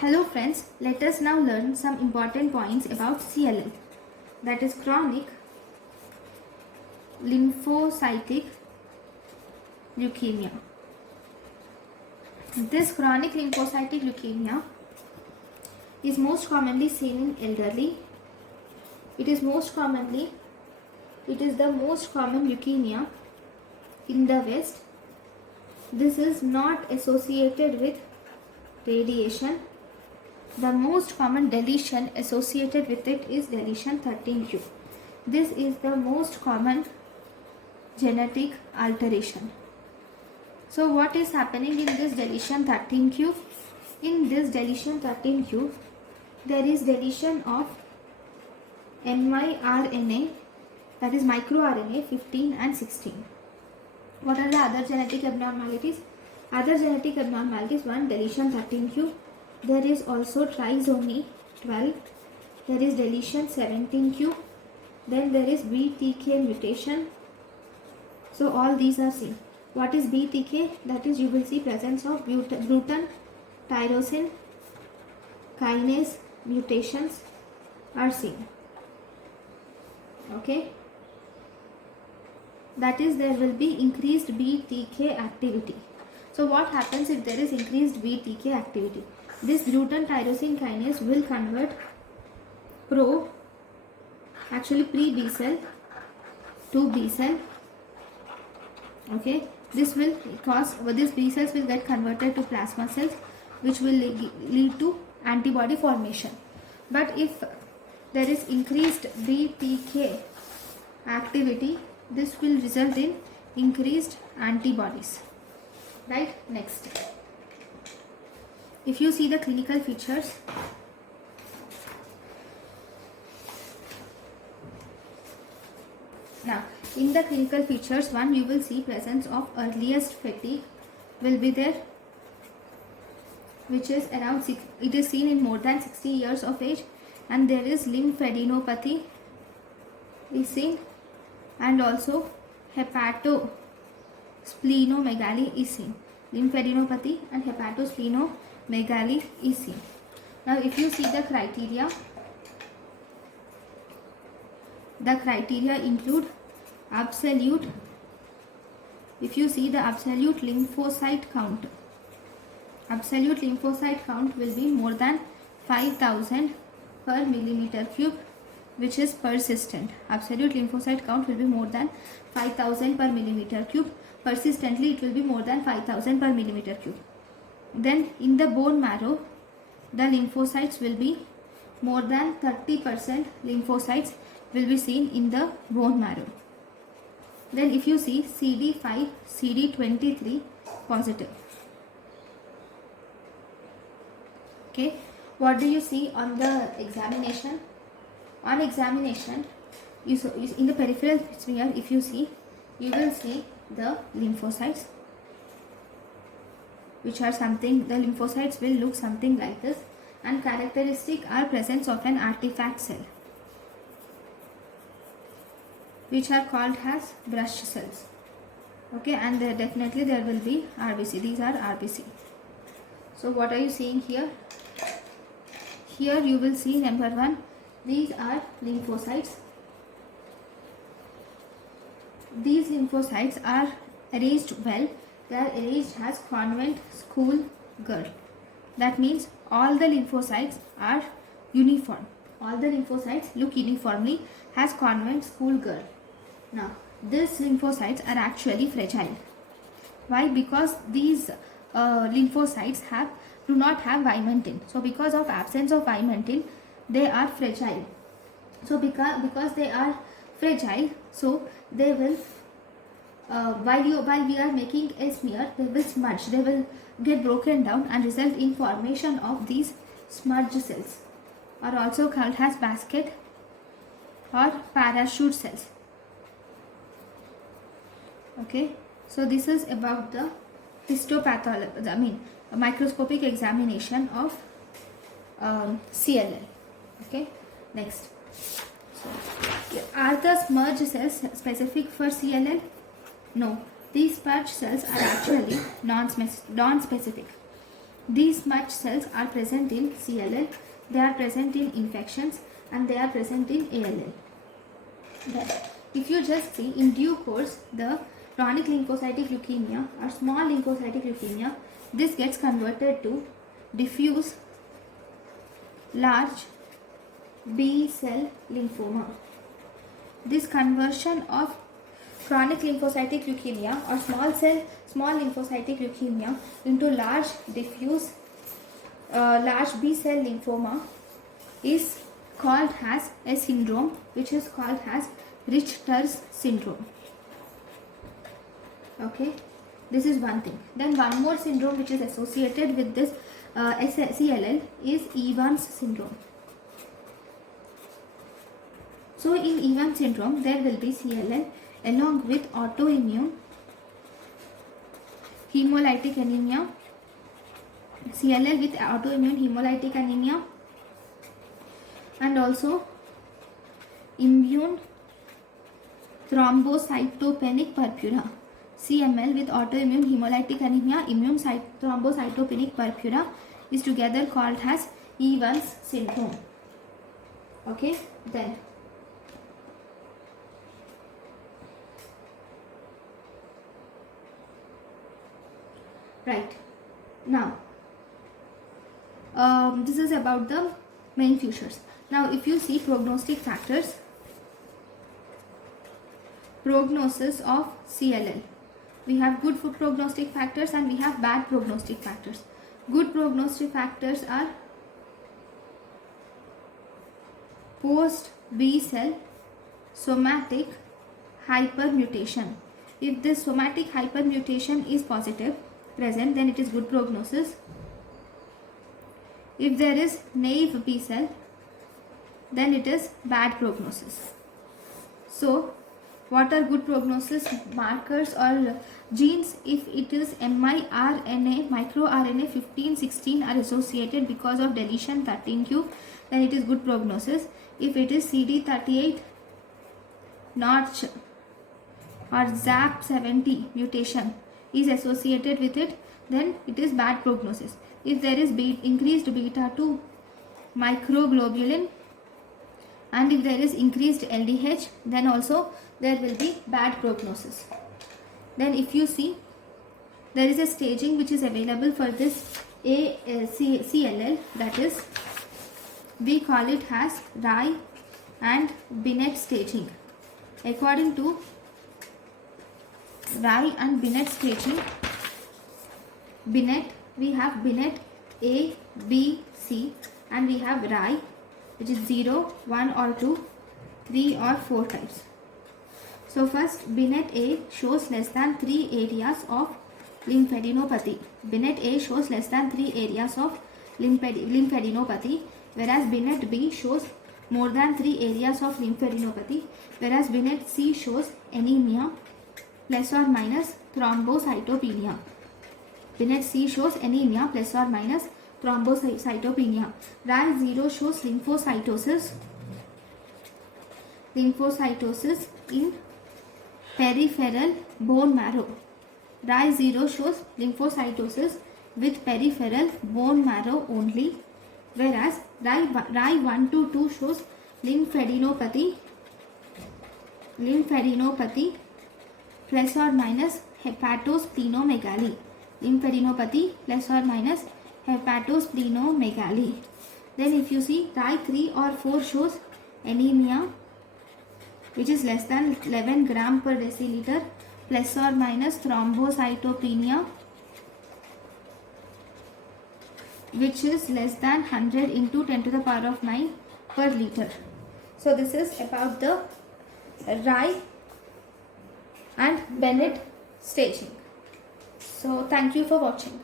Hello friends, let us now learn some important points about CLL, that is chronic lymphocytic leukemia. This chronic lymphocytic leukemia is most commonly seen in elderly. It is the most common leukemia in the West. This is not associated with radiation. The most common deletion associated with it is deletion 13q. This is the most common genetic alteration. So what is happening in this deletion 13q? In this deletion 13q, there is deletion of miRNA, that is microRNA 15 and 16. What are the other genetic abnormalities? Other genetic abnormalities: 1. Deletion 13q. There is also trisomy 12. There is deletion 17q. Then there is BTK mutation. So all these are seen. What is BTK? That is, you will see presence of gluten tyrosine kinase mutations are seen. Okay. That is, there will be increased BTK activity. So what happens if there is increased BTK activity? This gluten tyrosine kinase will convert pre-B cell to B cell. Okay, this will cause, these B cells will get converted to plasma cells, which will lead to antibody formation. But if there is increased BTK activity, this will result in increased antibodies. Right? Next, if you see the clinical features, now in the clinical features, 1, you will see presence of earliest fatigue will be there, which is around it is seen in more than 60 years of age, and there is lymphadenopathy is seen, and also hepatosplenomegaly is seen. Lymphadenopathy and hepatosplenomegaly is seen. Now if you see the criteria include absolute, if you see the absolute lymphocyte count will be more than 5000 per millimeter cube, which is persistent. Absolute lymphocyte count will be more than 5000 per millimeter cube. Persistently, it will be more than 5000 per millimeter cube. Then in the bone marrow, the lymphocytes will be more than 30% lymphocytes will be seen in the bone marrow. Then if you see CD5, CD23 positive. Okay, what do you see on the examination? On examination, in the peripheral sphere, if you see, you will see the lymphocytes, which are something, the lymphocytes will look something like this, and characteristic are presence of an artifact cell, which are called as brush cells. Okay, and definitely there will be RBC. These are RBC. So what are you seeing here? Here you will see, number 1, these are lymphocytes. These lymphocytes are arranged well. They are arranged as convent school girl. That means all the lymphocytes are uniform. All the lymphocytes look uniformly as convent school girl. Now, these lymphocytes are actually fragile. Why? Because these lymphocytes do not have vimentin. So, because of absence of vimentin, they are fragile. So, because they are fragile, so they will, while we are making a smear, they will smudge. They will get broken down and result in formation of these smudge cells, are also called as basket or parachute cells. Okay, so this is about the histopathology, a microscopic examination of CLL. Okay, next. So, are the smudge cells specific for CLL? No, these smudge cells are actually non-specific. These much cells are present in CLL, they are present in infections, and they are present in ALL. Then, if you just see in due course, the chronic lymphocytic leukemia or small lymphocytic leukemia, this gets converted to diffuse large B cell lymphoma. This conversion of chronic lymphocytic leukemia or small lymphocytic leukemia into large diffuse large B cell lymphoma is called as a syndrome, which is called as Richters Syndrome. Okay, this is one thing. Then one more syndrome which is associated with this CLL is Evans syndrome. So in Evans syndrome, there will be CLL along with autoimmune hemolytic anemia, CLL with autoimmune hemolytic anemia, and also immune thrombocytopenic purpura. CML with autoimmune hemolytic anemia, immune thrombocytopenic purpura is together called as Evans syndrome. Okay, then right now this is about the main features. Now if you see prognostic factors, prognosis of CLL, we have good prognostic factors and we have bad prognostic factors. Good prognostic factors are post B cell somatic hypermutation. If this somatic hypermutation is positive present, then it is good prognosis. If there is naive B cell, then it is bad prognosis. So what are good prognosis markers or genes? If it is miRNA, microRNA 15, 16 are associated because of deletion 13q, then it is good prognosis. If it is CD38 notch or ZAP70 mutation is associated with it, then it is bad prognosis. If there is increased beta 2 microglobulin and if there is increased LDH, then also there will be bad prognosis. Then if you see, there is a staging which is available for this CLL, that is, we call it as Rye and Binet staging. According to Rye and Binet staging, Binet, we have Binet A, B, C, and we have Rye, which is 0, 1 or 2, 3 or 4 types. So first, Binet A shows less than 3 areas of lymphadenopathy. Binet A shows less than 3 areas of lymphadenopathy, whereas Binet B shows more than 3 areas of lymphadenopathy, whereas Binet C shows anemia plus or minus thrombocytopenia. Binet C shows anemia plus or minus thrombocytopenia. Rye 0 shows lymphocytosis in peripheral bone marrow. Rye 0 shows lymphocytosis with peripheral bone marrow only, whereas Rye 1 to 2 shows lymphadenopathy plus or minus hepatosplenomegaly. Lymphadenopathy plus or minus hepatosplenomegaly. Then if you see, Rye 3 or 4 shows anemia which is less than 11 gram per deciliter plus or minus thrombocytopenia which is less than 100 into 10 to the power of 9 per liter. So this is about the Rye and Bennett staging. So thank you for watching.